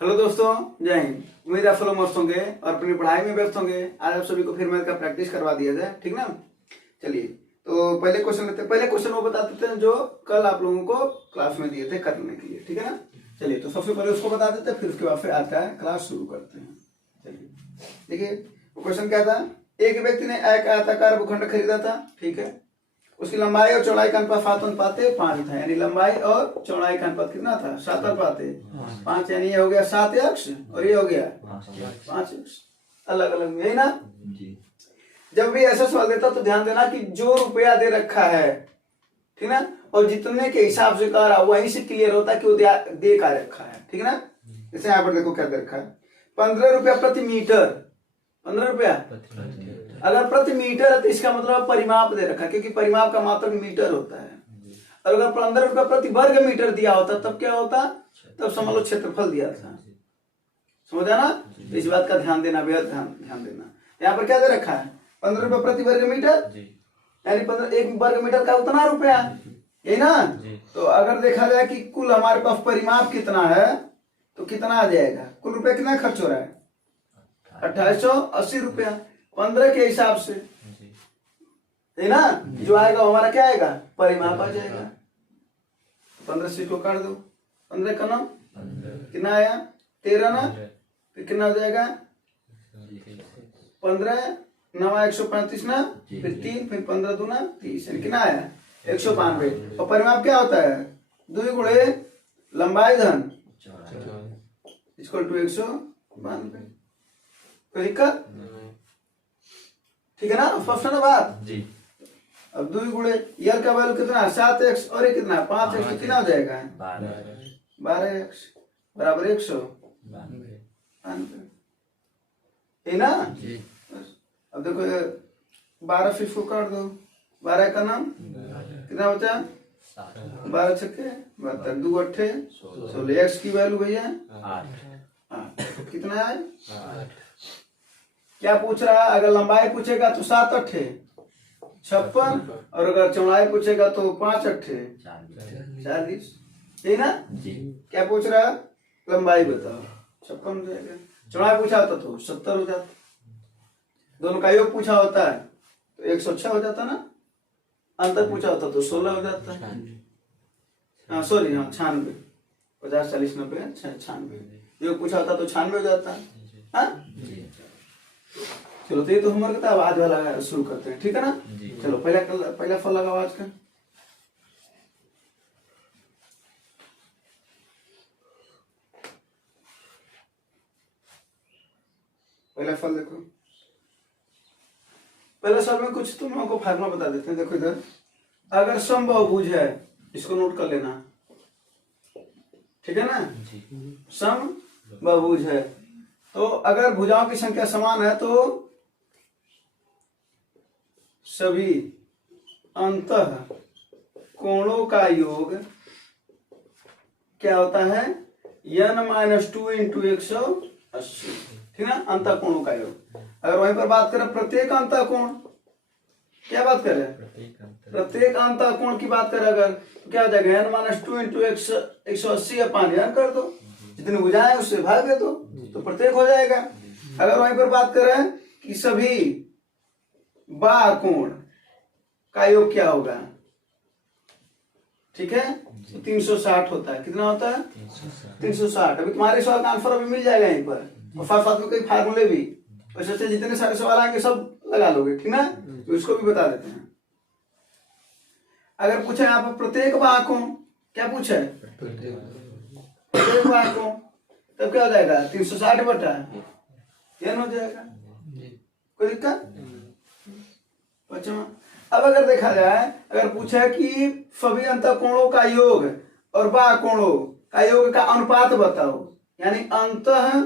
Hello दोस्तों, जय हिंद। उम्मीद है आप सब लोग मस्त होंगे और अपनी पढ़ाई में व्यस्त होंगे। आज आप सभी को फिर मैथ का प्रैक्टिस करवा दिया जाए, ठीक ना। चलिए, तो पहले क्वेश्चन लेते हैं। पहले क्वेश्चन वो बता देते हैं जो कल आप लोगों को क्लास में दिए थे करने के लिए, ठीक है ना। चलिए, तो सबसे पहले उसको बता देते हैं, फिर उसके बाद फिर आता है क्लास शुरू करते हैं। चलिए, देखिए वो क्वेश्चन क्या था। एक व्यक्ति ने एक आयताकार भूखंड खरीदा था, ठीक है। उसकी लंबाई और चौड़ाई का अनुपात 7:5 था, यानी लंबाई और चौड़ाई का अनुपात कितना था? 7:5, यानी ये हो गया 7x और ये हो गया 5x, अलग अलग, यही ना। जब भी ऐसा सवाल देता तो ध्यान देना कि जो रुपया दे रखा है, ठीक ना, और जितने के हिसाब से कर रहा वहीं से क्लियर होता है कि वो दे का रखा है, ठीक है ना। जैसे यहाँ पर देखो क्या दे रखा है, 15 रुपया प्रति मीटर। 15 रुपया अगर प्रति मीटर है तो इसका मतलब परिमाप दे रखा है, क्योंकि परिमाप का मात्रक मीटर होता है। और अगर 15 रुपया प्रति वर्ग मीटर दिया होता तब क्या होता? तब समझ लो क्षेत्रफल दिया था। समझा ना। तो इस बात का ध्यान देना, बेहद ध्यान देना। यहाँ पर क्या दे रखा है? 15 रुपया प्रति वर्ग मीटर, यानी 15 एक वर्ग मीटर का उतना रुपया, यही ना। तो अगर देखा जाए कि कुल हमारे पास परिमाप कितना है तो कितना आ जाएगा? कुल रुपया कितना खर्च हो रहा है? 2880 रुपया 15 के हिसाब से, है ना। जो आएगा हमारा क्या आएगा? परिमाप आ जाएगा। 15 से को काट दो, 15 का नाम कितना आया? 13 ना। फिर कितना हो जाएगा? 15 9 135 ना, फिर 3, फिर 15 दूना 30, यानी कितना आया? 192। और परिमाप क्या होता है? 2 गुणे लंबाई धन इक्वल टू 192। कोई दिक्कत? ठीक है ना, स्पष्ट है ना बात जी। अब 2 गुणे यल का वैल्यू कितना है? 7x और ये कितना है? 5x, तो कितना हो जाएगा? 12x बराबर 192, है ना जी। अब देखो 12 से इसको काट दो, 12 का नाम कितना बचा? 12 छक्के 72, 2 अट्ठे 16। x की वैल्यू भैया 8, कितना है? 8। क्या पूछ रहा है? अगर लंबाई पूछेगा तो 7 अट्ठे 56, और अगर चौड़ाई पूछेगा तो 5 अट्ठे 40, है ना जी। क्या पूछ रहा है? लंबाई बताओ, 56 हो जाएगा। चौड़ाई पूछा होता तो 70 हो जाता। दोनों का योग पूछा होता है तो 106 हो जाता ना। अंतर पूछा होता तो 16 हो जाता। हाँ सॉरी, हाँ 96, 50 40 90 96। योग पूछा होता तो 96 हो जाता। हाँ चलो, तो ये तो होमवर्क था। अब आज वाला शुरू करते हैं, ठीक है ना। चलो पहला फल लगाओ आज का। पहला फल देखो। पहले सब में कुछ तुम लोगों को फार्मूला बता देते हैं। देखो इधर, अगर समबाहुभुज है, इसको नोट कर लेना, ठीक है ना। समबाहुभुज है तो अगर भुजाओं की संख्या समान है तो सभी अंतः कोणों का योग क्या होता है? n-2 इंटू 180, ठीक ना। अंतः कोणों का योग। अगर वहीं पर बात करें प्रत्येक अंतः कोण, क्या बात करें? प्रत्येक अंतः कोण की बात करें अगर, तो क्या हो जाएगा? n-2 इंटू 180 अपान n कर दो, जितनी भुजाएं उससे भाग दे दो तो प्रत्येक हो जाएगा। अगर वहीं पर बात करें कि सभी बाह कोण का योग क्या होगा, ठीक है, तो 360 होता है। कितना होता है? 360। अभी तुम्हारे सवाल का आंसर अभी मिल जाएगा यहीं पर, और साथ साथ में कई फार्मूले भी। वैसे जितने सारे सवाल आएंगे सब लगा लोगे, ठीक ना। तो इसको भी बता देते हैं। अगर पूछे यहाँ पर प्रत्येक बाह कोण, क्या पूछे? प्रत्येक बाह कोण, तब क्या हो जाएगा? 360 बटा n हो जाएगा। कोई दिक्कत? अब अगर देखा जाए, अगर पूछे कि सभी अंतःकोणों का योग और बाह कोणों का योग का अनुपात बताओ, यानी अंतः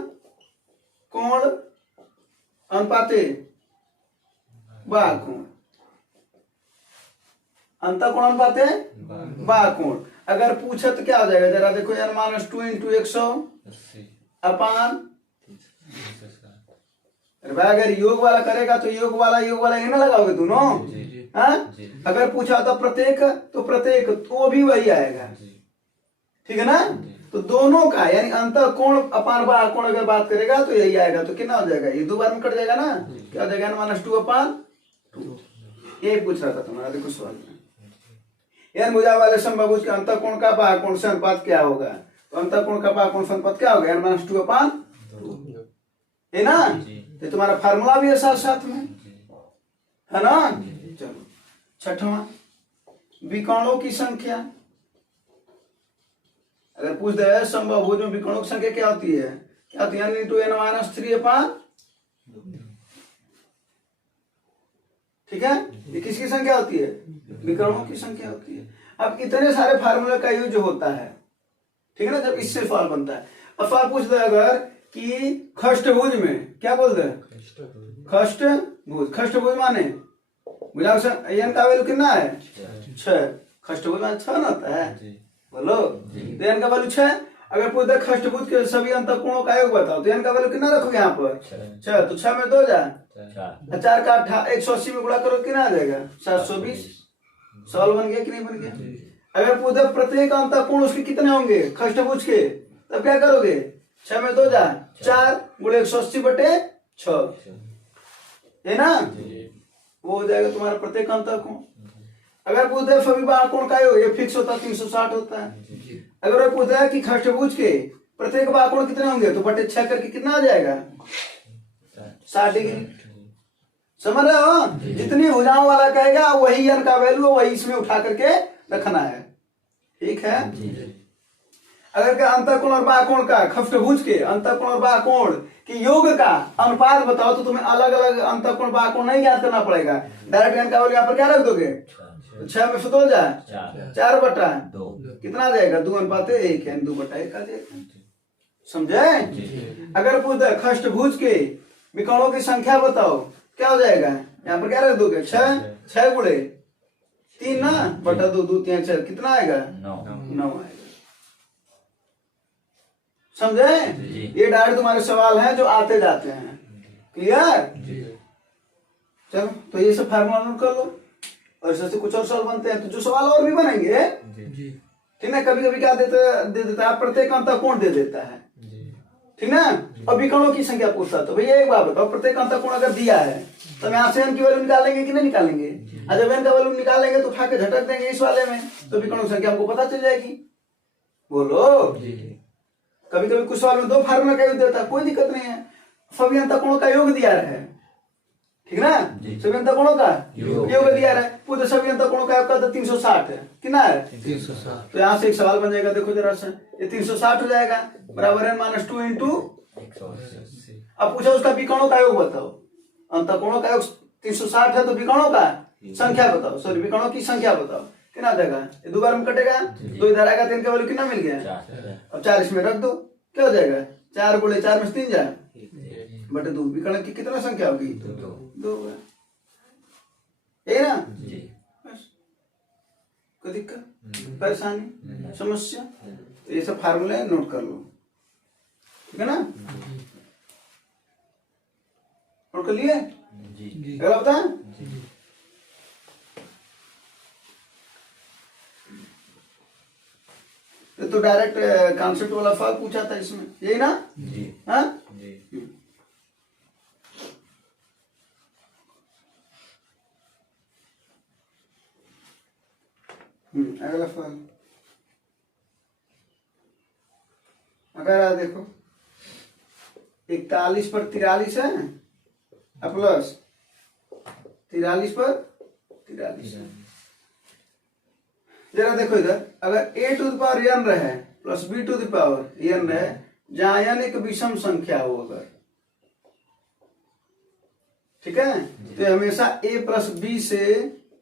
कोण अनुपाते बाह कोण, अंतः कोण अनुपाते बाह कोण। अगर पूछे तो क्या हो जाएगा? जरा देखो यार, -2 इंटू 180 अपान, भाई अगर योग वाला करेगा तो योग वाला ये ना लगाओगे दोनों। हाँ, अगर पूछा तो प्रत्येक, तो प्रत्येक तो भी वही आएगा, ठीक है ना। तो दोनों का यानी अंतः कोण अपान बाह्य कोण अगर बात करेगा तो यही आएगा। तो कितना हो जाएगा, ये 2 बार में कट जाएगा ना, क्या हो जाएगा -2/2। ये पूछ रहा था तुम्हारा, देखो सवाल में यार भुजा वाले समबाहुभुज के अंतः कोण का बाह्य कोण से अनुपात क्या होगा, तो अंतः कोण का बाह्य कोण से अनुपात क्या होगा यार -2/2 है ना। ये तुम्हारा फार्मूला भी है साथ साथ में, है ना। चलो छठवां, विकर्णों की संख्या। अगर पूछ दे समबाहुभुज में विकर्णों की संख्या क्या होती है, क्या होती है, n - 3/, ठीक है। ये किसकी संख्या होती है, विकर्णों की संख्या होती है। अब इतने सारे फार्मूले का यूज होता है, ठीक है ना, जब इससे सवाल बनता है। अब सवाल पूछ दे अगर कि खष्टभुज में, क्या बोल दे, खष्टभुज, खष्टभुज माने भुजा n का वैल्यू कितना है 6, खष्टभुज माने 6 ना होता है, बोलो। तो n का वैल्यू 6। अगर पूछ दे खष्टभुज के सभी अंतःकोणों का योग बताओ, तो n का वैल्यू कितना रखोगे यहाँ पर 6, तो 6 में 2 जाए 4 का 180 में गुणा करो कितना आ जाएगा 720। सवाल बन गया कि नहीं बन गया। अगर पूछे प्रत्येक अंतःकोण उसके कितने होंगे खष्टभुज के, तब क्या करोगे 6 में 2 जाए 4 × 180/6 है ना, वो हो जाएगा तुम्हारा प्रत्येक अंतःकोण। अगर पूछे सभी बाह्य कोण का योग, ये फिक्स होता है 360 होता है। अगर पूछा कि खष्टभुज के प्रत्येक बाह्य कोण कितने होंगे, तो बटे 6 करके कितना आ जाएगा 60 डिग्री। समझ रहे हो, जितनी भुजाओं वाला कहेगा वही n का वैल्यू वही इसमें उठा करके रखना है, ठीक है। अगर क्या अंतःकोण और बाह्य कोण का, खष्टभुज के अंतःकोण और बाह्य कोण के योग का अनुपात बताओ, तो तुम्हें अलग अलग अंतःकोण बाह्य कोण नहीं याद करना पड़ेगा, डायरेक्ट n का वैल्यू यहाँ पर क्या रख दोगे 6 में से 2 जाए 4/2 कितना आ जाएगा 2:1 है, 2/1 आ जाएगा। समझे। अगर पूछ दे खष्टभुज के विकर्णों की संख्या बताओ, क्या हो जाएगा, यहाँ पर क्या रख दोगे 6 × 3 ना बटा 2 2 3 6 कितना आएगा 9 आएगा। समझे। ये डायरेक्ट तुम्हारे सवाल हैं जो आते जाते हैं, क्लियर। चलो तो ये सब फार्मूला नोट कर लो, और इससे कुछ और सवाल बनते हैं, तो जो सवाल और भी बनेंगे, ठीक है। कभी कभी क्या दे देता है, प्रत्येक अंतःकोण दे देता है, ठीक ना। और विकर्णों की संख्या पूछता, तो भैया एक बात बताओ, प्रत्येक अंतःकोण अगर दिया है तो हम यहाँ से n की वैल्यू निकालेंगे कि नहीं निकालेंगे। जब n का वैल्यू निकालेंगे तो उठा के झटक देंगे इस वाले में, तो विकर्णों की संख्या हमको पता चल जाएगी, बोलो। कभी कभी कुछ सवाल में 2 फार्मूला का योग देता है, कोई दिक्कत नहीं है, सभी अंतःकोणों का योग दिया है, ठीक ना, सभी अंतःकोणों का योग दिया है। पूरे सभी अंतःकोणों का योग तो 360 है, कितना है 360। तो यहाँ से एक सवाल बन जाएगा, देखो जरा सा, ये 360 हो जाएगा बराबर n - 2 × 180। अब पूछा उसका विकर्णों का योग बताओ, अंतःकोणों का योग 360 है, तो विकर्णों का संख्या बताओ, सॉरी विकर्णों की संख्या बताओ, कितना आ जाएगा, ये 2 बार में कटेगा, 2 इधर आएगा, 3 का वैल्यू कितना मिल गया, अब 4 इसमें रख दो, क्या हो जाएगा 4 × 4 में 3 जाए बटे 2, विकर्ण की कितना संख्या होगी 2 है ना। बस कोई दिक्कत परेशानी समस्या, तो ये सब फार्मूले नोट कर लो, ठीक है ना, नोट कर लिए। अगला बता, तो डायरेक्ट कॉन्सेप्ट वाला फल पूछा था इसमें, यही ना। हाँ अगला फल अगर देखो 41/43 है प्लस 43/43। जरा देखो इधर, अगर a⁴n रहे प्लस b⁴n रहे, जहां n एक विषम संख्या हो अगर, ठीक है, तो हमेशा a + b से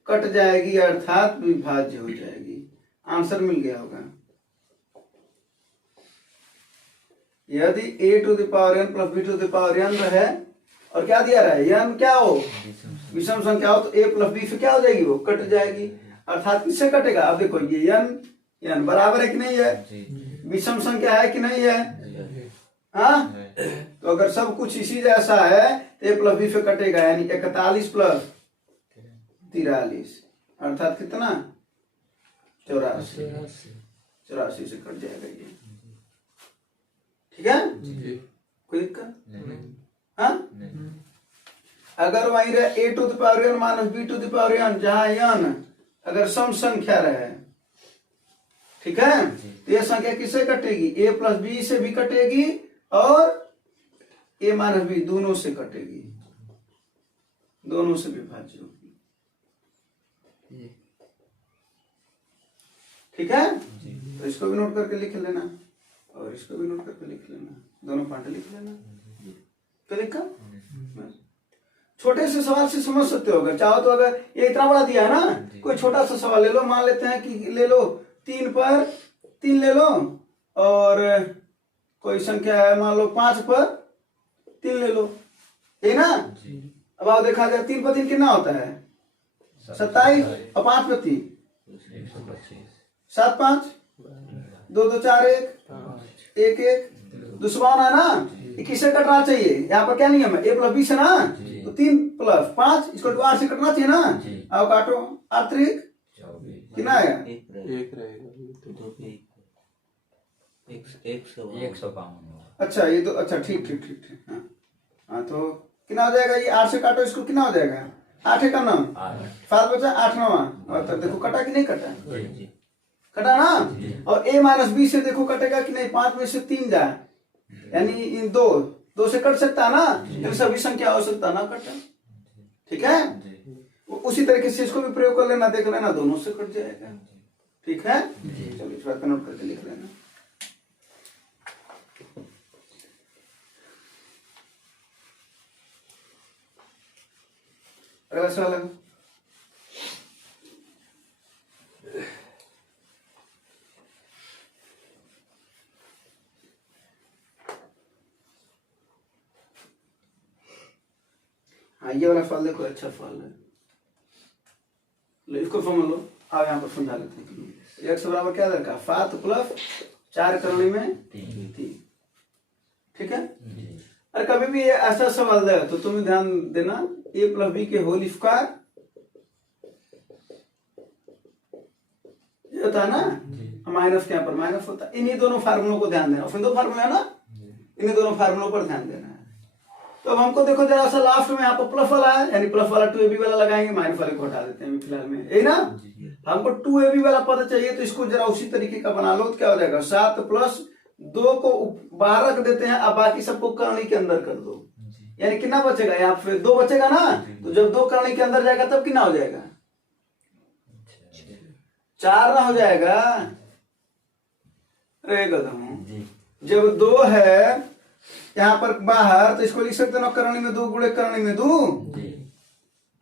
कट जाएगी, अर्थात विभाज्य हो जाएगी। आंसर मिल गया होगा। यदि a⁴n + b⁴n रहे और क्या दिया रहा है n क्या हो विषम संख्या हो, तो a + b से क्या हो जाएगी, वो कट जाएगी, अर्थात किससे कटेगा। अब देखो ये n बराबर है कि नहीं है, विषम संख्या है कि नहीं है, हाँ। तो अगर सब कुछ इसी जैसा है तो a + b से कटेगा, यानी 41 + 43 अर्थात कितना 84 से कट जाएगा ये। ठीक है, कोई दिक्कत? हाँ, अगर वहीं रहे a to the power n minus b to the power n, जहां n अगर सम संख्या रहे, ठीक है, तो ये संख्या किससे कटेगी? a प्लस बी से भी कटेगी और a माइनस बी दोनों से कटेगी, दोनों से विभाज्य होगी। ठीक है, तो इसको भी नोट करके लिख लेना और इसको भी नोट करके लिख लेना, दोनों पॉइंट लिख लेना। तो लिखा, छोटे से सवाल से समझ सकते हो। अगर चाहो तो, अगर ये इतना बड़ा दिया है ना, कोई छोटा सा सवाल ले लो, मान लेते हैं कि ले लो 3 पर 3 ले लो, और कोई संख्या है मान लो 5 पर 3 ले लो, ये ना। अब आओ देखा जाए 3 पर 3 कितना होता है? 27, और 5 पर 3 7 5 2 2 4 1 1 1 दुश्मन है ना, किससे कटना चाहिए? यहाँ पर क्या नियम है? a प्लस बी से ना, तो 3 प्लस 5 इसको 8 से कटना चाहिए ना। अब काटो, 8 3 कितना आएगा? 1 रहेगा, 152। अच्छा, ये तो अच्छा, ठीक ठीक ठीक ठीक। हाँ हाँ, तो कितना हो जाएगा? ये 8 से काटो, इसको कितना हो जाएगा? 8 का 9, 7 बचा 8 9। और तब देखो कटा कि नहीं कटा? कटा ना। और a माइनस बी से देखो कटेगा कि नहीं? 5 में से 3 जाए, यानी इन दो से कट सकता है ना, इन सभी संख्या हो सकता ना कटा। ठीक है, उसी तरीके से इसको भी प्रयोग कर लेना, देख लेना, दोनों से कट जाएगा। ठीक है, चलिए इस बात को नोट करके लिख लेना। अगला सवाल है, हाँ ये वाला फल देखो, अच्छा फल है, लो इसको समझ लो। अब यहाँ पर समझा लेते हैं। x बराबर क्या दरकार? 7 प्लस 4 करने में 3। ठीक है, अरे कभी भी ये ऐसा सवाल दे तो तुम्हें ध्यान देना, a प्लस बी के होल स्क्वायर ये होता है ना, माइनस के यहाँ पर माइनस होता है। इन्हीं दोनों फार्मूलों को ध्यान देना, फिर 2 फार्मूला है ना, इन्हीं दोनों फार्मूलों पर ध्यान देना है। तो अब हमको देखो जरा सा लास्ट में यहाँ पर प्लस वाला है, यानी प्लस वाला 2ab वाला लगाएंगे, माइनस वाले को हटा देते हैं फिलहाल में, यही ना। हमको 2ab वाला पद चाहिए, तो इसको जरा उसी तरीके का बना लो, तो क्या हो जाएगा? 7 प्लस 2 को बाहर रख देते हैं, अब बाकी सबको करनी के अंदर कर दो, यानी कितना बचेगा? यहाँ पे 2 बचेगा ना, तो जब 2 करनी के अंदर जाएगा तब कितना हो जाएगा? 4 ना हो जाएगा। रहेगा जब 2 है यहाँ पर बाहर, तो इसको लिख सकते ना, करनी में 2 गुणे करनी में 2,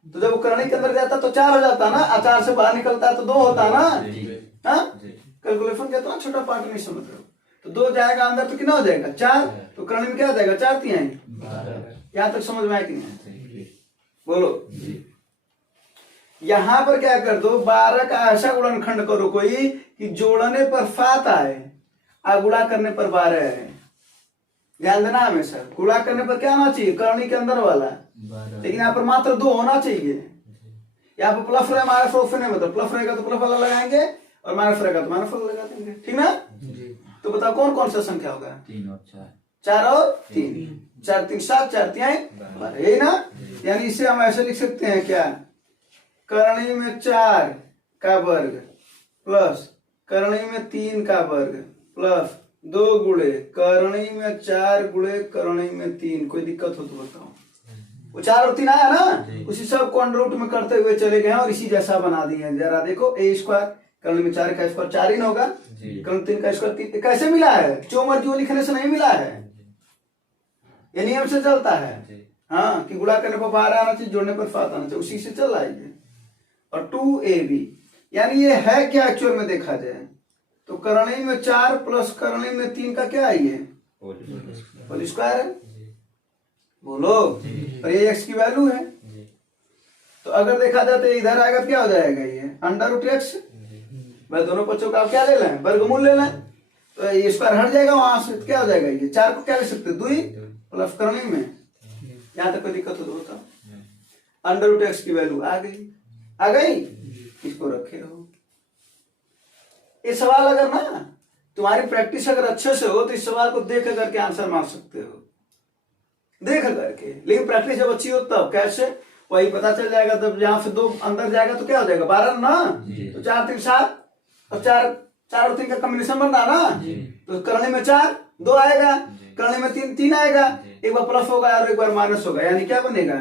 तो जब वो करनी के अंदर जाता तो 4 हो जाता ना, 4 से बाहर निकलता है तो 2 होता ना। हाँ, कैलकुलेशन कहते ना, छोटा पार्ट नहीं समझ रहे हो, तो 2 जाएगा अंदर तो कितना हो जाएगा? 4। तो करनी में क्या हो जाएगा? 4 3 यहाँ तक समझ में आया कि नहीं? बोलो। यहाँ पर क्या कर दो, 12 का ऐसा गुणनखंड करो कोई कि जोड़ने पर 7 आए और गुणा करने पर 12 है। ध्यान देना हमेशा, गुणा करने पर क्या आना चाहिए? करनी के अंदर वाला, लेकिन यहाँ पर मात्र 2 होना चाहिए। यहाँ पर प्लस रहे माइनस नहीं, मतलब प्लस रहेगा तो प्लस वाला लगाएंगे और माइनस रहेगा तो माइनस वाला लगा देंगे। ठीक ना? तो बताओ कौन कौन सा संख्या होगा? 3 और 4, 4 और 3, 4 3 7, 4 3 12, यही ना। यानी इसे हम ऐसे लिख सकते हैं क्या? करनी में 4 का वर्ग प्लस करनी में 3 का वर्ग प्लस 2 गुणे करनी में 4 गुणे करनी में 3। कोई दिक्कत हो तो बताओ। वो 4 और 3 आया ना, उसी सब को अंडर रूट में करते हुए चले गए और इसी जैसा बना दिए। जरा देखो, a स्क्वायर करनी में 4 का स्क्वायर 4 ही ना होगा, करनी 3 का स्क्वायर 3। कैसे मिला है? चोमर जो लिखने से नहीं मिला है, ये नियम से चलता है। हाँ, कि गुणा करने पर 12 आना चाहिए, जोड़ने पर 7 आना चाहिए, उसी से चल रहा है ये। और 2ab यानी ये है क्या एक्चुअल में देखा जाए तो करनी में 4 प्लस करनी में 3 का क्या है? ये होल स्क्वायर है। बोलो। और ये x की वैल्यू है, तो अगर देखा जाए तो इधर आएगा क्या हो जाएगा? ये अंडर रूट x। भाई दोनों पक्षों का आप क्या ले लें? वर्गमूल ले लें, तो ये स्क्वायर हट जाएगा वहां से, क्या हो जाएगा? ये 4 को क्या ले सकते? 2 प्लस करनी में, यहाँ तक कोई दिक्कत हो तो होता। अंडर रूट x की वैल्यू आ गई, इसको रखे रहो। ये सवाल अगर ना तुम्हारी प्रैक्टिस अगर अच्छे से हो तो इस सवाल को देख करके आंसर मार सकते हो, देख करके। लेकिन प्रैक्टिस जब अच्छी हो तब कैसे, वही पता चल जाएगा। तब यहाँ से 2 अंदर जाएगा तो क्या हो जाएगा 12 ना, तो 4 3 7 और 4 और 3 का कॉम्बिनेशन बन रहा ना, तो करने में 4 2 आएगा, करने में 3 3 आएगा, एक बार प्लस होगा और एक बार माइनस होगा, यानी क्या बनेगा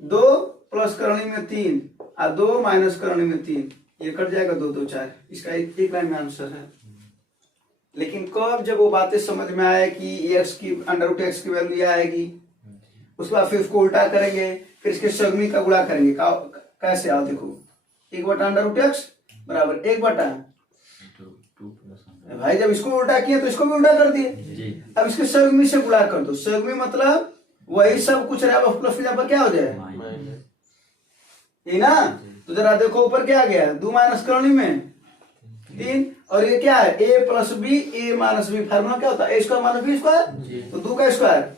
2 प्लस करने में 3 और 2 माइनस करने में 3, ये कट जाएगा 2 2 4। इसका एक लाइन में आंसर है। लेकिन कब, जब वो बातें समझ में आए कि x की √x की वैल्यू यह आएगी, उसके बाद फिर उसको उल्टा करेंगे, फिर इसके सगमी का गुणा करेंगे। कैसे आओ देखो, 1/√x बराबर 1/, भाई जब इसको उल्टा किए तो इसको भी उल्टा कर दिए। अब इसके सगमी से गुणा कर दो, सगमी मतलब वही सब कुछ रहा प्लस यहाँ पर क्या हो जाए ये ना। तो जरा देखो ऊपर क्या गया 2 माइनस करनी में 3, और ये क्या है a plus B a minus B, formula क्या होता है a² माइनस b², तो 2 का स्क्वायर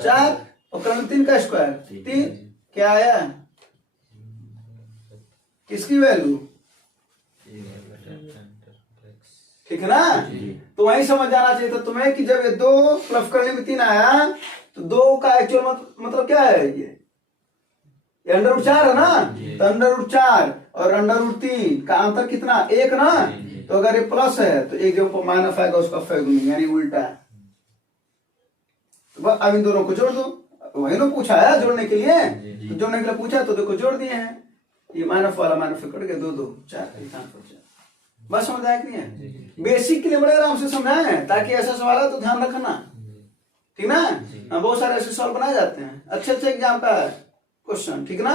4 और करने 3 का स्क्वायर 3, क्या आया किसकी वैल्यू, ठीक है ना। तो वही समझ जाना चाहिए था तुम्हें कि जब ये 2 प्लस करने में 3 आया तो 2 का एक्चुअल मतलब क्या है, ये √4 है ना, तो √4 और √3 का अंतर कितना 1 ना, तो अगर ये प्लस है तो एक जो माइनस आएगा उसका फैगुनी यानी उल्टा। तो अब इन दोनों को जोड़ दो, वही ना पूछा है जोड़ने के लिए, तो जोड़ने के लिए पूछा तो देखो जोड़ दिए हैं, ये माइनस वाला माइनस कट गया 2 2 4 बस। समझ आया कि नहीं है, बेसिक के लिए बड़े आराम से समझाए ताकि ऐसा सवाल है तो ध्यान रखना, ठीक ना। बहुत सारे ऐसे सवाल बनाए जाते हैं अच्छे अच्छे एग्जाम का क्वेश्चन, ठीक ना।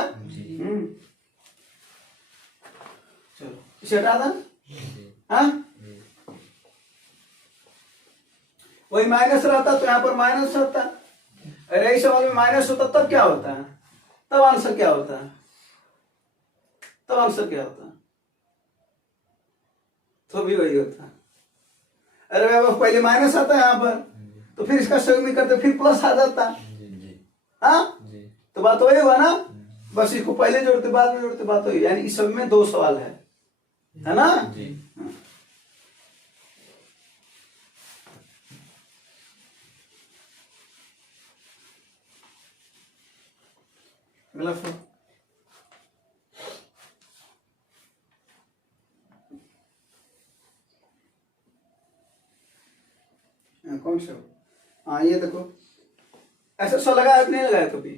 चलो इसे हटा दें। हाँ वही माइनस रहता तो यहाँ पर माइनस रहता, अरे यही सवाल में माइनस होता तब क्या होता है, तब आंसर क्या होता है, तब आंसर क्या होता है, तो भी वही होता। अरे बाबा पहले माइनस आता है यहाँ पर, तो फिर इसका सगमी करते फिर प्लस आ जाता। हाँ तो बात वही हुआ ना, बस इसको पहले जोड़ते बाद में जोड़ते बात वही, यानी इस सब में 2 सवाल है ना। अगला सवाल कौन सा, हाँ ये देखो ऐसा सा लगाया नहीं लगाया कभी,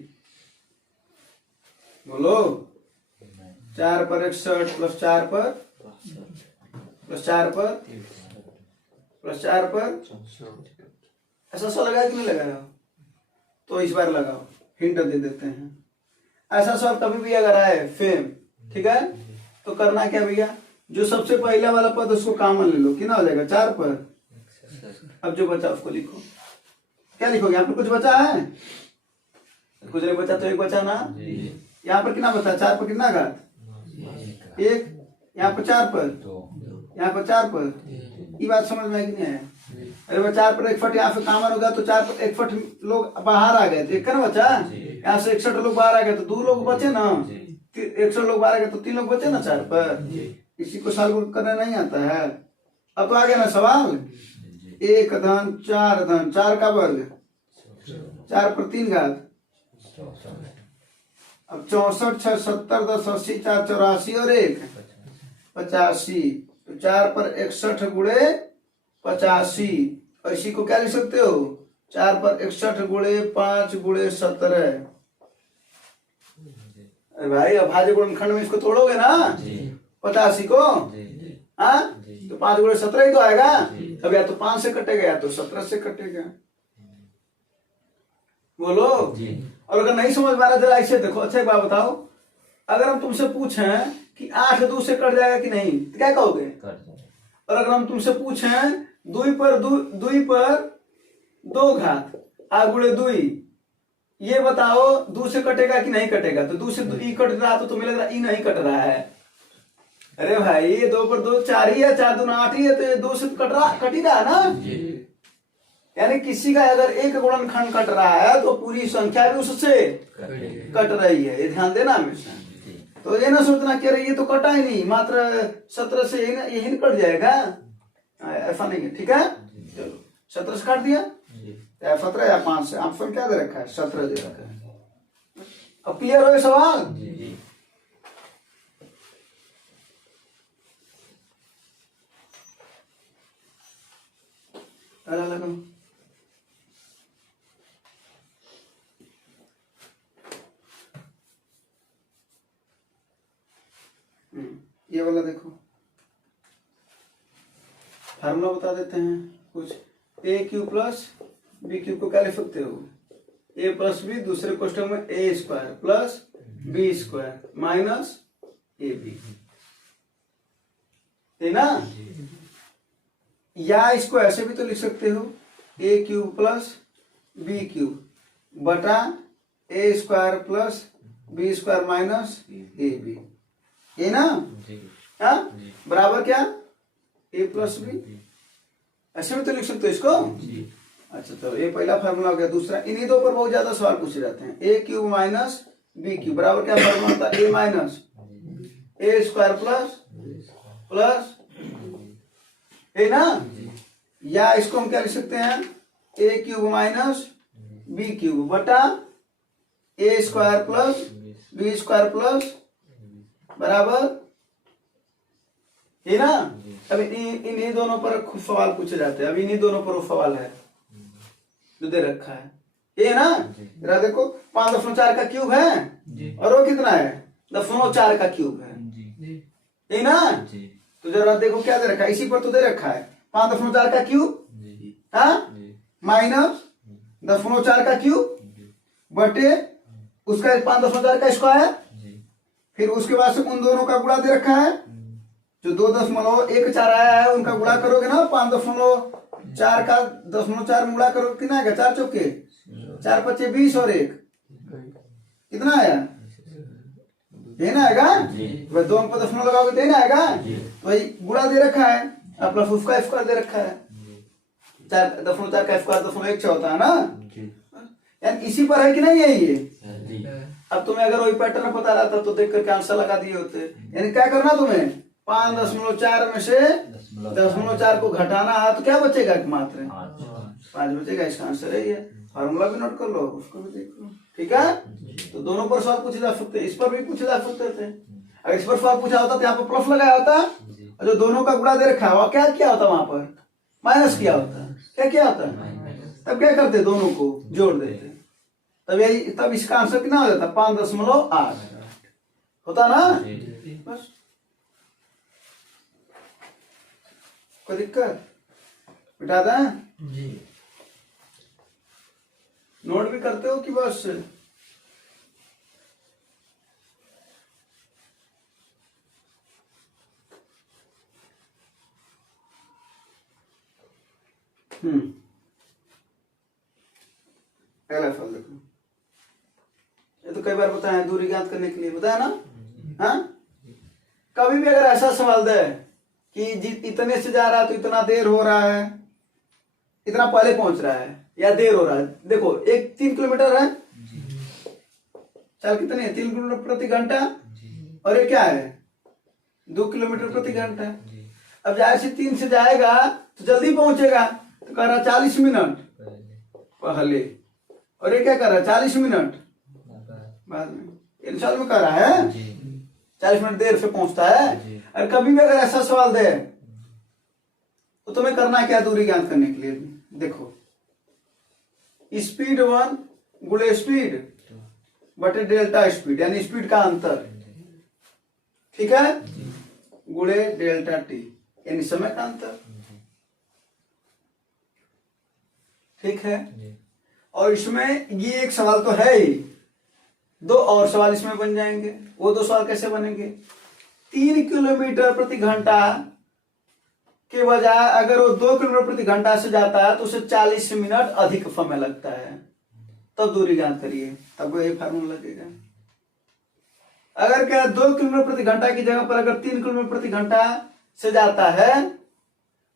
बोलो 4 पर 61 प्लस 4 पर प्लस 4 पर प्लस 4 पर, ऐसा सा लगाया कि नहीं लगाया, तो इस बार लगाओ, हिंट दे देते हैं। ऐसा सवाल कभी भी अगर आए फेम, ठीक है, तो करना क्या भैया, जो सबसे पहला वाला पद उसको कॉमन ले लो, कितना हो जाएगा 4 पर, अब जो बचा उसको लिखो, क्या लिखोगे, यहाँ पर कुछ बचा है, कुछ नहीं बचा तो 1 बचा ना, यहाँ पर कितना बचा 4 पर कितना घात 1, यहाँ पर 4 पर, यहाँ पर 4 पर, ये बात समझ में आई कि नहीं है। अरे वो 4 पर 1 फट यहाँ से कॉमन होगा तो 4 पर 1 फट लोग बाहर आ गए तो 1 ना बचा, यहाँ से 61 लोग बाहर आ गए तो 2 लोग बचे ना, 100 लोग बाहर आ गए तो 3 लोग बचे ना 4 पर। इसी को सॉल्व करना नहीं आता है। अब तो आ गया ना सवाल, 1 धन 4 धन 4 का वर्ग 4 पर 3 घात, अब 64 6 70 10 80 4 84 और 1 85, तो 4 पर 61 गुणे 85, और इसी को क्या लिख सकते हो 4 पर 61 गुणे 5 गुणे 17। अरे भाई अब भाज्य गुणनखंड में इसको तोड़ोगे ना 85 को, हाँ तो 5 गुणे 17 ही तो आएगा। अब या तो 5 से कटेगा या तो 17 से कटेगा, बोलो। और अगर नहीं समझ पा रहा जरा ऐसे देखो, अच्छा एक बात बताओ, अगर हम तुमसे पूछें कि 8 2 से कट जाएगा कि नहीं तो क्या कहोगे, और अगर हम तुमसे पूछें 2 पर 2 घात आ गुणे 2, ये बताओ 2 से कटेगा कि नहीं कटेगा, तो 2 से ई कट रहा तो तुम्हें लग रहा ई नहीं कट रहा है। अरे भाई ये 2 पर 2 4 ही है, 4 2 8 ही है, तो ये 2 से कट ही रहा है ना। यानी किसी का अगर एक गुणनखंड कट रहा है तो पूरी संख्या भी उससे कट रही है, ये ध्यान देना हमेशा। तो ये ना सोचना कि अरे ये तो कटा ही नहीं, मात्र 17 से यही कट जाएगा, ऐसा नहीं है, ठीक है। चलो 17 से काट दिया, या 17 या 5 से, ऑप्शन क्या दे रखा है, 17 दे रखा है। अब क्लियर हो ये सवाल? अरे लगा ये वाला देखो, फार्मूला बता देते हैं कुछ। A cube plus b cube को क्या लिख सकते हो, ए प्लस बी, दूसरे क्वेश्चन में a square plus b square minus a b, है ना। या इसको ऐसे भी तो लिख सकते हो, a cube plus b cube बटा a square plus b square minus a b, ये ना। हाँ बराबर क्या, ए प्लस बी, ऐसे भी तो लिख सकते हो इसको। अच्छा तो ये पहला फार्मूला हो गया। दूसरा, इन्हीं दो पर बहुत ज्यादा सवाल पूछे जाते हैं। A cube minus b cube बराबर क्या फार्मूला होता है, a minus a square plus है ना। या इसको हम क्या लिख सकते हैं, a cube minus b cube बटा a square plus b square plus बराबर, है ना। अब इन्हीं दोनों पर खूब सवाल पूछे जाते हैं। अब इन्हीं दोनों पर वो सवाल है जो दे रखा है, ये ना। जरा देखो 5.4 का क्यूब है और वो कितना है, 0.4 का क्यूब है, है ना। तो जरा देखो क्या दे रखा है, इसी पर तो दे रखा है 5.4 का क्यूब, हाँ माइनस 0.4 का क्यूब बटे उसका 5.4 का स्क्वायर, फिर उसके बाद से उन दोनों का गुणा दे रखा है, जो 2.14 आया है उनका गुणा करोगे ना 5.4 का 0.4 गुणा करो कितना आएगा, 4 चौके 4 पच्चे 20 और 1 कितना आया, ये ना आएगा। बस 2 पर 0 लगाओगे तो ये ना आएगा। तो वही गुणा दे रखा है, अब प्लस उसका स्क्वायर दे रखा है, 4.4 का स्क्वायर 0.16 होता है ना। यानी इसी पर है कि नहीं है ये। अब तुम्हें अगर वही पैटर्न पता रहता तो देख करके आंसर लगा दिए होते। यानी क्या करना तुम्हें, 5.4 में से 0.4 को घटाना है तो क्या बचेगा, मात्र 5 बचेगा। इसका आंसर है ये। फार्मूला भी नोट कर लो, उसको भी देख लो, ठीक है। तो दोनों पर सवाल पूछे जा सकते, इस पर भी पूछे जा सकते थे। अगर इस पर सवाल पूछा होता तो यहाँ पर प्लस लगाया होता, और जो दोनों का गुणा दे रखा है क्या किया होता, वहां पर माइनस किया होता। क्या किया होता, तब क्या करते, दोनों को जोड़ देते, तब इसका आंसर कितना हो जाता, 5.8 होता ना। बस कोई दिक्कत, बिठा दें। नोट भी करते हो कि बस, पहला सवाल देखो, ये तो कई बार बताया, दूरी ज्ञात करने के लिए बताया ना। हाँ कभी भी अगर ऐसा सवाल दे कि इतने से जा रहा है तो इतना देर हो रहा है, इतना पहले पहुंच रहा है या देर हो रहा है। देखो एक 3 किलोमीटर है, चल कितने है, 3 किलोमीटर प्रति घंटा, और ये क्या है 2 किलोमीटर प्रति घंटा। अब जाए से 3 से जाएगा तो जल्दी पहुंचेगा, तो कह रहा 40 मिनट पहले, और ये क्या कर रहा है 40 मिनट बाद में। इन साल में कह रहा है 40 मिनट देर से पहुंचता है। और कभी भी अगर ऐसा सवाल दे तो तुम्हें करना क्या, दूरी ज्ञात करने के लिए देखो, स्पीड 1 गुणे स्पीड बटे डेल्टा स्पीड, यानी स्पीड का अंतर, ठीक है, गुणे डेल्टा टी यानी समय का अंतर, ठीक है। और इसमें ये एक सवाल तो है ही, 2 और सवाल इसमें बन जाएंगे। वो 2 सवाल कैसे बनेंगे, 3 किलोमीटर प्रति घंटा के बजाय अगर वो 2 किलोमीटर प्रति घंटा से जाता है तो उसे 40 मिनट अधिक समय लगता है, तब दूरी ज्ञात करिए, तब ये फार्मूला लगेगा। अगर क्या 2 किलोमीटर प्रति घंटा की जगह पर अगर 3 किलोमीटर प्रति घंटा से जाता है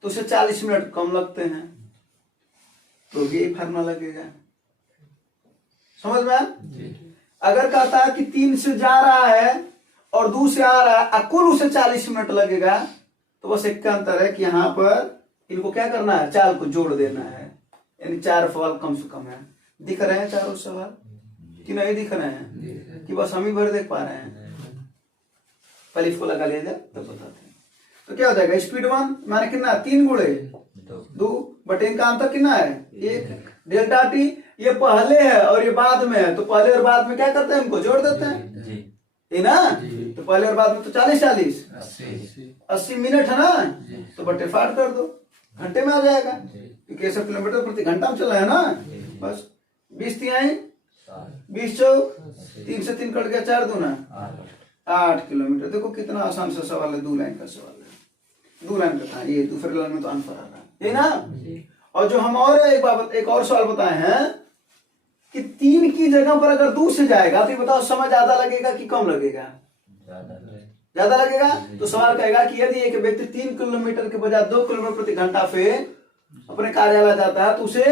तो उसे 40 मिनट कम लगते हैं, तो ये फार्मूला लगेगा। समझ में। अगर कहता है कि 3 से जा रहा है और 2 से आ रहा है, कुल उसे 40 मिनट लगेगा, तो बस एक का अंतर है कि यहाँ पर इनको क्या करना है, चाल को जोड़ देना है, यानी 4 सवाल कम से कम है। दिख रहे हैं चारों सवाल कि नहीं दिख रहे हैं, कि बस हम ही भर देख पा रहे हैं? पहले इसको लगा लिया जाए तब बताते हैं। तो क्या हो जाएगा, स्पीड 1 माने कितना, 3 गुणे 2 बटे इनका अंतर कितना है 1। डेल्टा टी ये पहले है और ये बाद में है, तो पहले और बाद में क्या करते हैं, इनको जोड़ देते हैं, ये ना। तो पहले और बाद में तो 40 80 मिनट है ना, तो बटे 60 कर दो, घंटे में आ जाएगा, क्योंकि 100 किलोमीटर प्रति घंटा में चल रहा है ना। बस 20 तिहाई 20 चौक 3 से 3 कट गया, 4 दूना 8 किलोमीटर। देखो कितना आसान सा सवाल है, 2 लाइन का सवाल है, 2 लाइन का था ये, दूसरे लाइन में तो आंसर आ रहा है ना। और जो हम और एक और सवाल बताए हैं कि 3 की जगह पर अगर 2 से जाएगा तो ये बताओ समय ज्यादा लगेगा कि कम लगेगा, ज्यादा लगेगा। तो सवाल कहेगा कि यदि एक व्यक्ति 3 किलोमीटर के बजाय 2 किलोमीटर प्रति घंटा से अपने कार्यालय जाता है तो उसे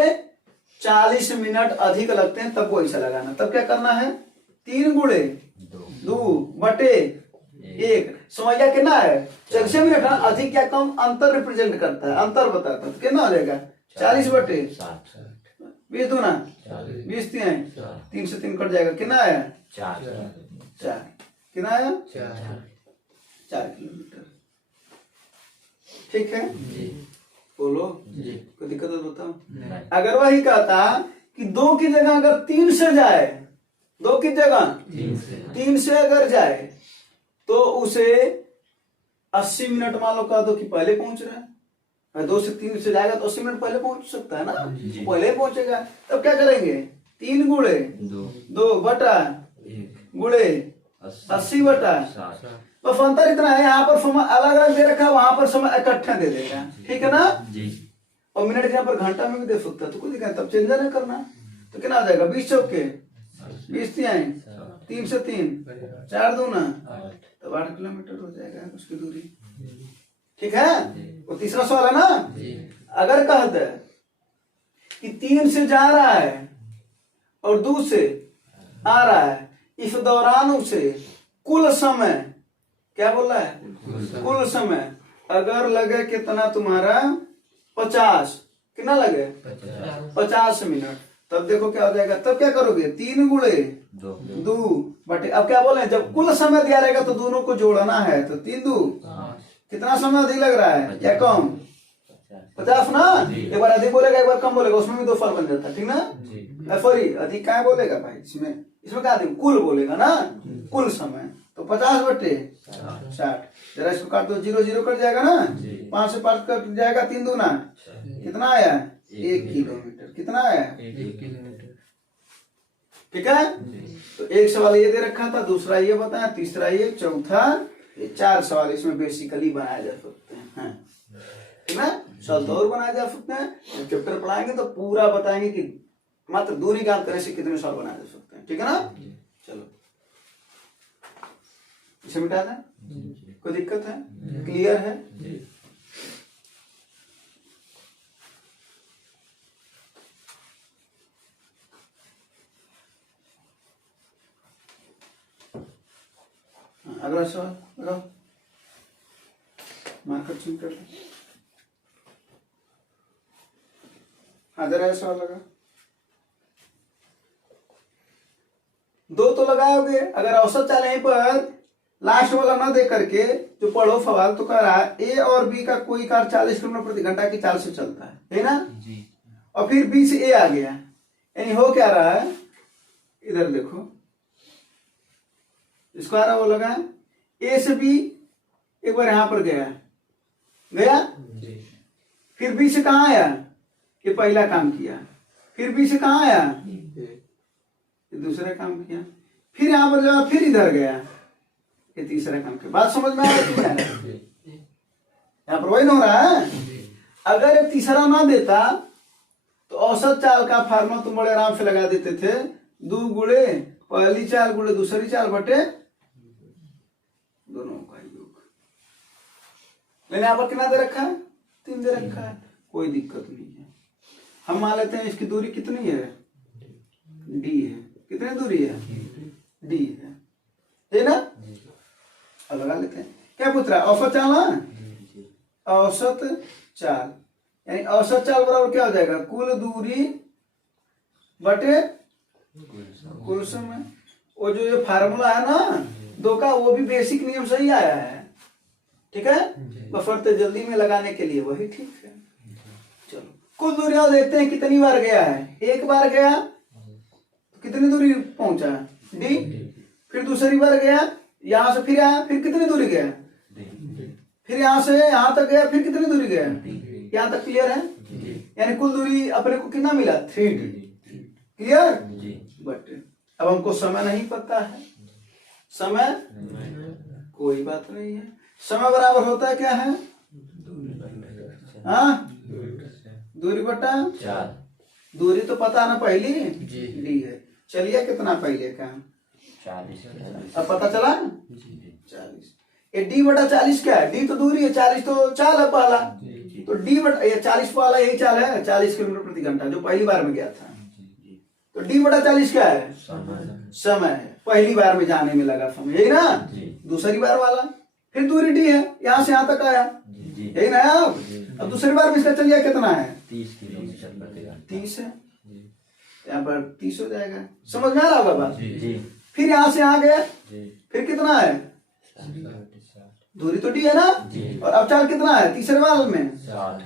40 मिनट अधिक लगते हैं, तब वो ऐसा लगाना। तब क्या करना है, 3 गुणे 2 बटे 1, समझिए कितना है 40 मिनट, अधिक या कम अंतर रिप्रेजेंट करता है, अंतर बताता है, तो कितना हो जाएगा 40 बटे 20 दूना 20 3 से 3 कट जाएगा, कितना है 4 कितना है 4 किलोमीटर। ठीक है, बोलो कोई दिक्कत है बताओ। अगर वही कहता कि 2 की जगह अगर 3 से जाए, 2 की जगह 3 से अगर जाए तो उसे 80 मिनट मान लो कह दो कि पहले पहुंच रहा है, 2 से 3 से जाएगा तो 80 मिनट पहले पहुंच सकता है ना, पहले पहुंचेगा। तब क्या करेंगे, 3 गुणे 2 बटा गुणे 80 बटा, बस अंतर इतना है, यहाँ पर समय अलग अलग दे रखा है, वहां पर समय इकट्ठा दे देगा, ठीक है ना। और मिनट यहाँ पर घंटा में भी दे सकता है, तो कोई दिक्कत, तब चेंज नहीं करना। तो कितना आ जाएगा 20 चौक के 20 तिहाई 3 से 3 4 दूना, तब 8 किलोमीटर हो जाएगा उसकी दूरी। ठीक है, वो तीसरा सवाल है ना। अगर कहते हैं कि 3 से जा रहा है और 2 से आ रहा है, इस दौरान उसे कुल समय, क्या बोल रहा है, कुल समय अगर लगे कितना तुम्हारा 50, कितना लगे 50 मिनट, तब देखो क्या हो जाएगा। तब क्या करोगे, 3 गुणे 2 बटे, अब क्या बोले, जब कुल समय दिया रहेगा तो दोनों को जोड़ना है, तो 3 2 कितना समय अधिक लग रहा है या कम, 50 ना। एक बार अधिक बोलेगा एक बार कम बोलेगा, उसमें भी 2 फल बन जाता है, ठीक ना। सॉरी अधिक क्या बोलेगा भाई, इसमें क्या अधिक, कुल बोलेगा ना, कुल समय। तो 50 बटे 60, जरा इसको काट दो, 0 0 कट जाएगा ना, 5 से 5 कट जाएगा, 3 दूना कितना आया 1 किलोमीटर, कितना आया 1 किलोमीटर। ठीक है, तो एक सवाल ये दे रखा था, दूसरा ये बताया, तीसरा ये, चौथा ये, 4 सवाल इसमें बेसिकली बनाए जा सकते हैं, ठीक है। सवाल तो और बनाए जा सकते हैं, चैप्टर पढ़ाएंगे तो पूरा बताएंगे कि मात्र दूरी ज्ञात करने से कितने सवाल बनाए जा सकते हैं, ठीक है ना। चलो इसे मिटा दें, कोई दिक्कत है, क्लियर है। अगला सवाल लगाओ, मार्कर चेंज कर लो। जरा सवाल लगा, 2 तो लगाओगे। अगर औसत चाल यहीं पर लास्ट वाला ना दे करके जो पढ़ो सवाल, तो कह रहा है ए और बी का कोई कार 40 किलोमीटर प्रति घंटा की चाल से चलता है ना जी। और फिर बी से ए आ गया, यानी हो क्या रहा है, इधर देखो इसको आ रहा वो लगा, ए से बी एक बार यहां पर गया जी। फिर बी से कहा आया, ये पहला काम किया, फिर बी से कहा आया, ये दूसरा काम किया, फिर यहां पर जो फिर इधर गया, ये तीसरा काम किया। बात समझ में आ रही है, यहाँ पर वही ना हो रहा है। अगर ये तीसरा ना देता तो औसत चाल का फार्मूला तुम बड़े आराम से लगा देते थे, 2 गुणे पहली चाल गुणे दूसरी चाल बटे दोनों का योग। लेकिन यहाँ पर कितना दे रखा है, 3 दे रखा है, कोई दिक्कत नहीं है। हम मान लेते हैं इसकी दूरी कितनी है, डी है, कितनी दूरी है, डी है ना। अब लगा लेते हैं, क्या पूछ रहा है, औसत चाल ना, औसत चाल यानी औसत चाल बराबर क्या हो जाएगा, कुल दूरी बटे कुल समय। वो जो ये फार्मूला है ना दो का, वो भी बेसिक नियम से ही आया है, ठीक है, बफरते जल्दी में लगाने के लिए वही ठीक है। चलो कुल दूरी और देखते हैं कितनी बार गया है। एक बार गया तो कितनी दूरी पहुंचा, डी। फिर दूसरी बार गया, यहां से फिर आया, फिर कितनी दूरी गया, फिर यहां से यहां तक गया, फिर कितनी दूरी गया, यहां तक। क्लियर है, यानी कुल दूरी अपने को कितना मिला, 3D। क्लियर, बट अब हमको समय नहीं पता है, समय कोई बात नहीं है, समय बराबर होता है क्या है, हाँ, दूरी बटा चार। दूरी तो पता है ना, पहली डी है। चलिए कितना पहले का, 40। अब पता चला 40। ये डी बटा 40 क्या है, डी तो दूरी है, 40 तो चाल है पहला, तो डी बटा ये 40 वाला यही चाल है, 40 किलोमीटर प्रति घंटा जो पहली बार में गया था। तो डी बटा 40 क्या है, समय है, पहली बार में जाने में लगा समय, यही ना। दूसरी बार वाला फिर दूरी डी है, यहाँ से यहाँ तक आया, यही ना। अब दूसरी बार में इसका चलिए कितना है, 30 किलोमीटर प्रति घंटा। 30 है, यहाँ पर 30 हो जाएगा। समझ में आ रहा होगा बात। जी। फिर यहाँ से यहाँ गया, जी। फिर कितना है, दूरी तो डी है ना, जी। और अब चाल कितना है तीसरे वाल में, 60।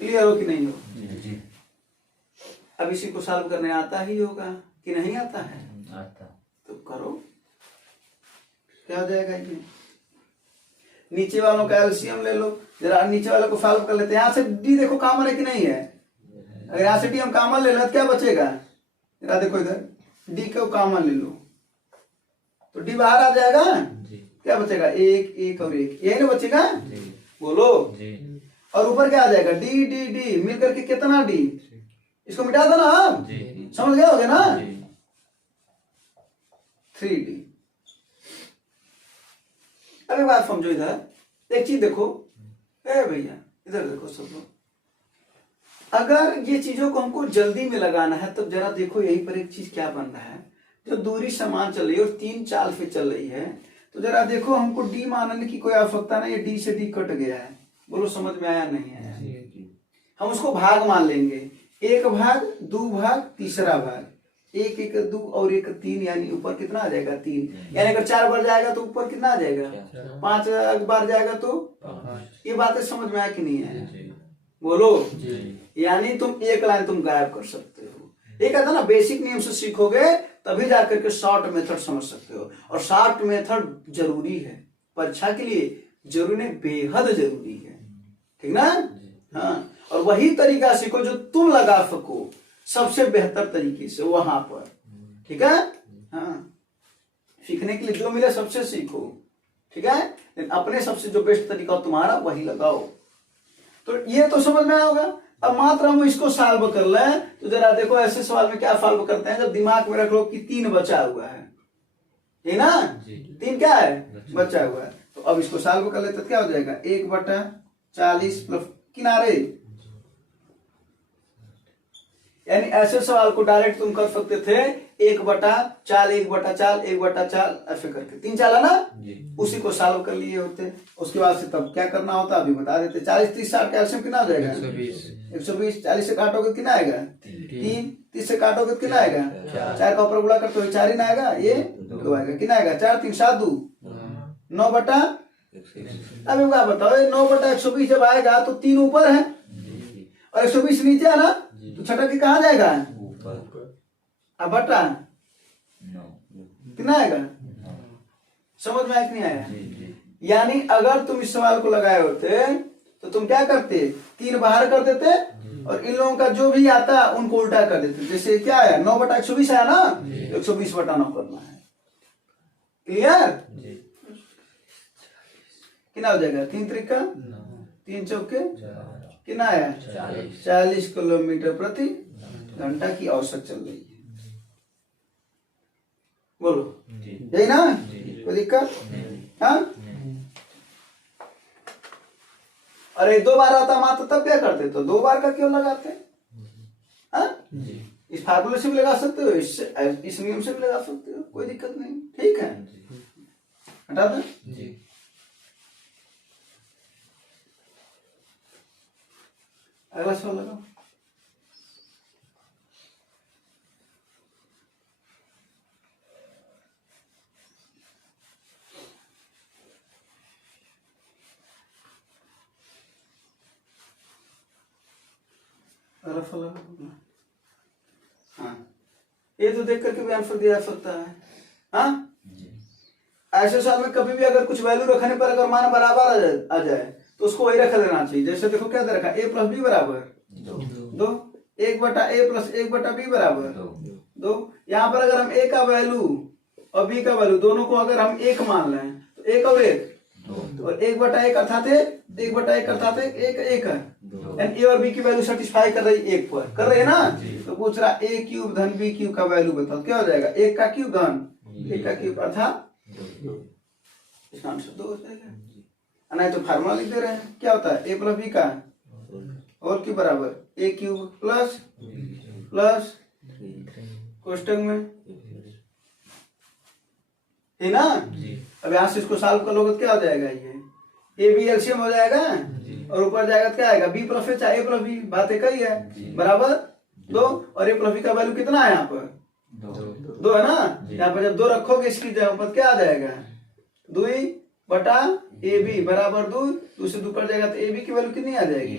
क्लियर हो कि नहीं हो। जी। अब इसी को सॉल्व करने आता ही होगा कि नहीं आता है, आता। तो करो, क्या हो जाएगा ये। नीचे वालों का एलसीएम ले लो, जरा नीचे वालों को सॉल्व कर लेते हैं। यहाँ से डी देखो कॉमन है कि नहीं है, अगर यहाँ से डी हम कॉमन ले लो तो क्या बचेगा, जरा देखो इधर डी को कॉमन ले लो तो डी बाहर आ जाएगा, क्या बचेगा, एक एक और एक, यही ना बचेगा, बोलो। और ऊपर क्या आ जाएगा, डी डी डी मिल करके कितना डी, इसको मिटा दो ना, समझ गए होगे ना, 3D। अब एक बात समझो, इधर एक चीज देखो, ए भैया इधर देखो सब लोग, अगर ये चीजों को हमको जल्दी में लगाना है तो जरा देखो यहीं पर एक चीज क्या बन रहा है, जो दूरी समान चल रही है और 3 चाल पे चल रही है, तो जरा देखो हमको डी मानने की कोई आवश्यकता नहीं है, डी से डी कट गया है, बोलो समझ में आया नहीं आया। हम उसको भाग मान लेंगे, एक भाग, दो भाग, तीसरा भाग, एक एक दो और एक 3, यानी ऊपर कितना आ जाएगा 3, यानी अगर 4 बार जाएगा तो ऊपर कितना आ जाएगा, 5 बार जाएगा तो 5। ये बातें समझ में आया कि नहीं आया, बोलो। यानी तुम एक लाइन तुम गायब कर सकते हो, एक आता ना बेसिक नियम से सीखोगे तभी जाकर के शॉर्ट मेथड समझ सकते हो, और शॉर्ट मेथड जरूरी है परीक्षा के लिए, जरूरी नहीं बेहद जरूरी है, ठीक ना। हाँ, और वही तरीका सीखो जो तुम लगा सको सबसे बेहतर तरीके से वहां पर, ठीक है। हाँ, सीखने के लिए जो मिले सबसे सीखो, ठीक है, लेकिन अपने सबसे जो बेस्ट तरीका हो तुम्हारा वही लगाओ। तो ये तो समझ में आया होगा। अब मात्र हम इसको सॉल्व कर लें तो जरा देखो ऐसे सवाल में क्या सॉल्व करते हैं, जब दिमाग में रख लो कि 3 बचा हुआ है, ये ना 3 क्या है बचा हुआ है, तो अब इसको सॉल्व कर लेते तो क्या हो जाएगा, 1/40 प्लस किनारे, यानी ऐसे सवाल को डायरेक्ट तुम कर सकते थे 1/4 1/4 1/4 ऐसे करके, 3 चाल है ना, उसी को सॉल्व कर लिए होते। उसके बाद से तब क्या करना होता अभी बता देते। 40 30 60 का एलसीएम कितना हो जाएगा, 120। 40 से काटोगे कितना आएगा, 3। 30 से काटोगे कितना आएगा, 4 का ऊपर गुणा करते हुए 4 ही ना आएगा, ये 2 आएगा, कितना आएगा, 4 3 7 2 9/। अब क्या बताओ, 9/120 जब आएगा तो 3 ऊपर है और 120 नीचे है ना, तो छठा के कहा जाएगा ऊपर, अब बटा कितना आएगा, समझ में आया कि नहीं आया। यानी अगर तुम इस सवाल को लगाए होते तो तुम क्या करते, 3 बाहर कर देते और इन लोगों का जो भी आता उनको उल्टा कर देते। जैसे क्या है 9/120 आया ना, 120/9 करना है, क्लियर। कितना हो जाएगा, 3 त्रिका 3 चौके कितना है, 40 किलोमीटर प्रति घंटा की औसत चल रही है, बोलो यही ना, कोई दिक्कत। हाँ, अरे 2 बार आता मात्र तब क्या करते, तो 2 बार का क्यों लगाते। हाँ, इस फार्मूले से भी लगा सकते हो, इस नियम से भी लगा सकते हो, कोई दिक्कत नहीं, ठीक है, हटा दो। अगला सवाल लगाओ। अगला सवाल लगाओ। हाँ, ये तो देख करके भी आंसर दिया जा सकता है। हाँ, ऐसे सवाल में कभी भी अगर कुछ वैल्यू रखने पर अगर मान बराबर आ जाए तो उसको वही रख देना चाहिए। जैसे देखो क्या दे रखा, a प्लस बी बराबर 2, 1/a प्लस 1/b बराबर 2। यहाँ पर अगर हम a का वैल्यू और b का वैल्यू दोनों को अगर हम 1 मान लें तो 1 और 1 और 1/1 अर्थात 1/1 अर्थात 1 है। यानी a और b की वैल्यू सेटिस्फाई कर रही 1 पर, कर रही है ना। तो पूछ रहा a क्यूब धन b क्यूब का वैल्यू बताओ, क्या हो जाएगा? 1 का क्यूब धन 1 का क्यूब अर्थात इसका आंसर 2 हो जाएगा। नहीं तो फार्मूला लिख दे रहे हैं, क्या होता है? a प्लस बी का होल क्यूब बराबर a क्यूब प्लस कोष्टक में है ना। अब यहाँ से इसको सॉल्व कर लोगे तो क्या हो जाएगा? ये a b एलसीएम हो जाएगा और ऊपर जाएगा तो क्या आएगा? b प्लस a चाहे a प्लस b, बात एक ही है, बराबर 2। और a प्लस b का वैल्यू कितना है यहाँ पर? 2 है ना। यहाँ पर जब 2 रखोगे इसकी जगह पर क्या आ जाएगा? 2/ab बराबर 2, दूसरे 2 पर जाएगा तो ab की वैल्यू कितनी आ जाएगी?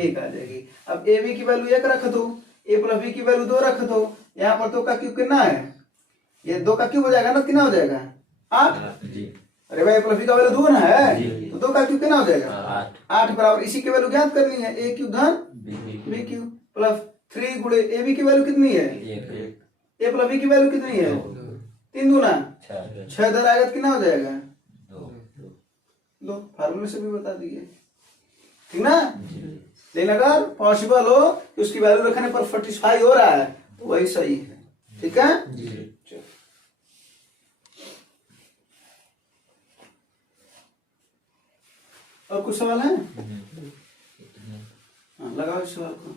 1 आ जाएगी। अब ab की वैल्यू 1 रख दो, a प्लस b की वैल्यू 2 रख दो। यहाँ पर 2 का क्यूब कितना है? ये 2 का क्यूब हो जाएगा ना, कितना हो जाएगा? 8। अरे भाई a प्लस b का वैल्यू 2 ना है, तो 2 का क्यूब कितना हो जाएगा? 8 बराबर इसी की वैल्यू ज्ञात करनी है, a क्यूब धन b क्यूब प्लस 3 गुणे ab की वैल्यू कितनी है? a प्लस b की वैल्यू कितनी है? 3 दूना 6 इधर आएगा तो कितना हो जाएगा? 2। फार्मूले से भी बता दिए, ठीक ना। लेकिन अगर पॉसिबल हो कि उसकी वैल्यू रखने पर सेटिस्फाई हो रहा है तो वही सही है, ठीक है। और कुछ सवाल है? हाँ, लगाओ इस सवाल को।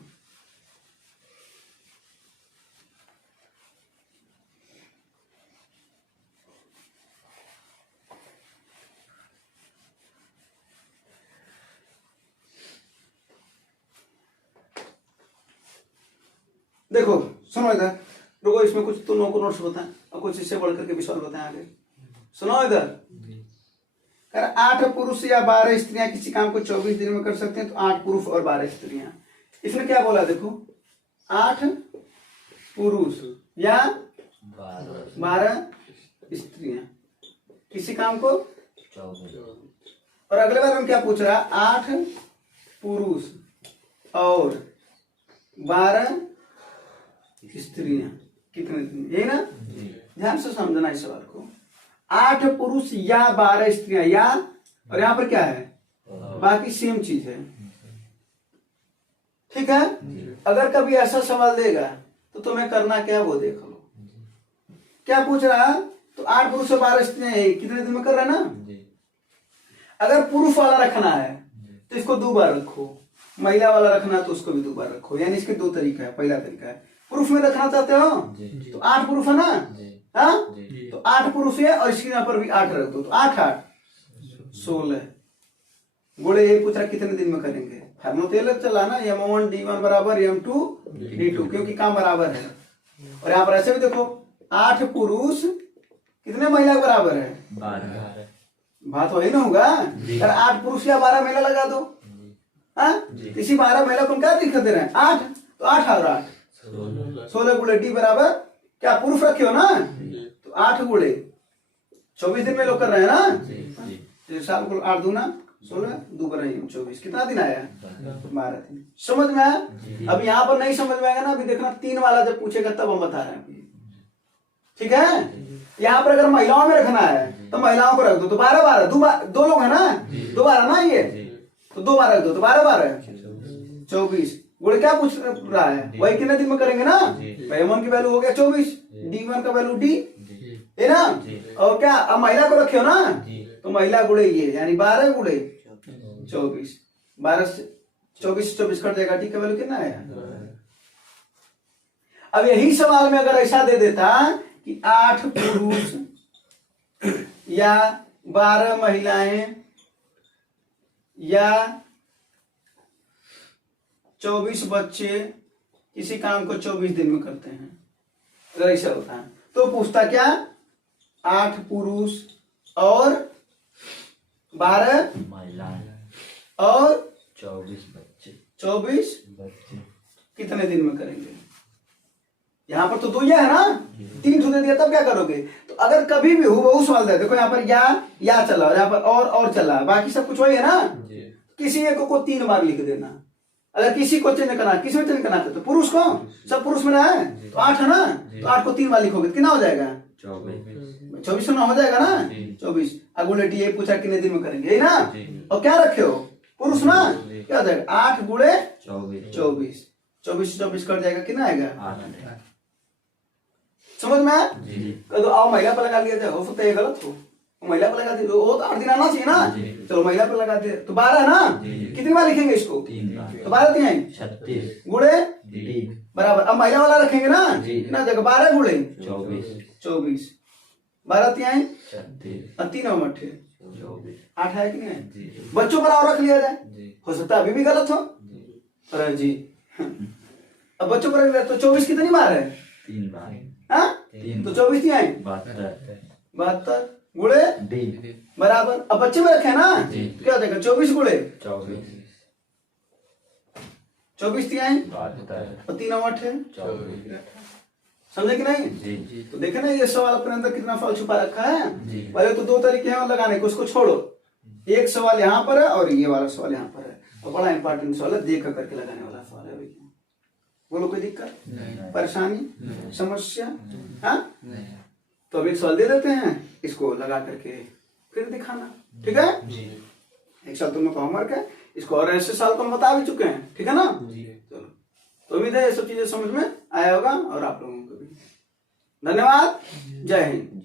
देखो सुनो इधर, रुको, इसमें कुछ तुम लोगों को नोट्स बताएं और कुछ इससे बढ़ करके भी सवाल बताएं आगे। सुनो इधर, कर 8 पुरुष या 12 स्त्रियां किसी काम को 24 दिन में कर सकते हैं, तो 8 पुरुष और 12 स्त्रियां। इसने क्या बोला? देखो 8 पुरुष या 12 स्त्रियां किसी काम को, और अगले बार हम क्या पूछ रहा है? 8 पुरुष और 12 स्त्रियां कितने दिन, यही ना। ध्यान से समझना इस सवाल को। 8 पुरुष या 12 स्त्रियां, या और यहाँ पर क्या है? बाकी सेम चीज है, ठीक है। अगर कभी ऐसा सवाल देगा तो तुम्हें करना क्या वो देख लो। क्या पूछ रहा है? तो 8 पुरुष और 12 स्त्रियां कितने दिन में कर रहा है ना। अगर पुरुष वाला रखना है तो इसको 2 बार रखो, महिला वाला रखना है तो उसको भी 2 बार रखो। यानी इसके 2 तरीका है। पहला तरीका है पुरुष में रखना चाहते हो तो 8 पुरुष है ना, हाँ, तो 8 पुरुष है और इसके यहाँ पर भी 8 रख दो, तो 8 8 16 गुणे। ये पूछ रहा कितने दिन में करेंगे? फार्मूला चला ना, m1 d1 बराबर m2 d2, क्योंकि काम बराबर है। और यहाँ पर ऐसे भी देखो 8 पुरुष कितने महिला के बराबर है? 12। बात वही ना होगा। अगर 8 पुरुष या 12 महिला लगा दो, हाँ, इसी 12 महिला को क्या दिक्कत दे रहे हैं? 8, तो 8 और 8 16 गुणे d बराबर क्या पुरुष रखे हो ना, तो 8 गुणे 24 दिन में लोग कर रहे हैं ना। तो साल को 8 दूना 16, 2 पर 24, कितना दिन आया? 12 दिन। समझ में आया? अब यहाँ पर नहीं समझ में आएगा ना, अभी देखना 3 वाला जब पूछेगा तब हम बता रहे हैं, ठीक है। यहाँ पर अगर महिलाओं में रखना है तो महिलाओं को रख दो, तो 12 12 2 लोग है ना, 2 बार ना, ये तो 2 बार रख दो, तो 12 12 24 गुणे क्या पूछ रहा है? वही कितने दिन में करेंगे ना। m1 की वैल्यू हो गया 24, d1 का वैल्यू d है ना। और क्या अब महिला को रखे हो ना, तो महिला गुणे ये, यानी 12 गुणे 24, 12 से 24 कट जाएगा, d का वैल्यू कितना है? अब यही सवाल में अगर ऐसा दे देता कि 8 पुरुष या 12 महिलाएं या 24 बच्चे किसी काम को 24 दिन में करते हैं, अगर ऐसा होता है तो पूछता क्या 8 पुरुष और 12 महिलाएं और 24 बच्चे 24 बच्चे कितने दिन में करेंगे। यहाँ पर तो दो या है ना, 3 दे दिया तब क्या करोगे। तो अगर कभी भी हुबहू सवाल दे, देखो यहाँ पर या चला और यहाँ पर और चला, बाकी सब कुछ वही है ना, किसी एक को 3 बार लिख देना। अगर किसी को चेंज करना, किसी को चेंज करना तो पुरुष को, सब पुरुष में ना है तो 8 है ना, तो 8 को 3 बार लिखोगे कितना हो जाएगा 24 ना हो जाएगा ना 24। अब उल्टी ये पूछा कितने दिन में करेंगे, यही ना, और क्या रखे हो पुरुष ना, क्या हो जाएगा 8 गुणे 24, 24 कट जाएगा, कितना आएगा, समझ में आया। तो आओ महिला पर लगा लिया जाए, हो सकता है गलत हो, महिला पर लगा दिए तो वो तो 8 दिन आना चाहिए ना, चलो महिला पर लगा दिए तो 12 है ना, कितनी बार लिखेंगे इसको, तो 12 दिए 36 गुणे बराबर। अब महिला वाला रखेंगे ना, कितना जगह 12 गुणे 24, 12 तिहाई 3 और 8 है कि नहीं। बच्चों पर और रख लिया जाए, हो सकता है अभी भी गलत हो, अरे जी अब बच्चों पर रख लिया तो 24 कितनी बार है, 3 बार, हाँ तो 24 तिहाई 72 गुणे बराबर। अब बच्चे में रखे ना, क्या हो जाएगा 24 गुणे 24 तिहाई और 3 और 8 है, समझे कि नहीं। तो देखे ना ये सवाल अपने अंदर कितना फल छुपा रखा है। पहले तो 2 तरीके हैं लगाने के, उसको छोड़ो, एक सवाल यहाँ पर है और ये वाला सवाल यहाँ पर है, और बड़ा इंपॉर्टेंट सवाल है, देख करके लगाने वाला सवाल है। बोलो कोई दिक्कत, परेशानी, समस्या, हाँ तो अब एक सवाल दे देते हैं, इसको लगा करके फिर दिखाना, ठीक है। एक साल तुम लोग का होमवर्क है, इसको और ऐसे साल तो हम बता भी चुके हैं, ठीक है ना। चलो तो उम्मीद है ये सब चीजें समझ में आया होगा और आप लोगों को भी। धन्यवाद, जय हिंद।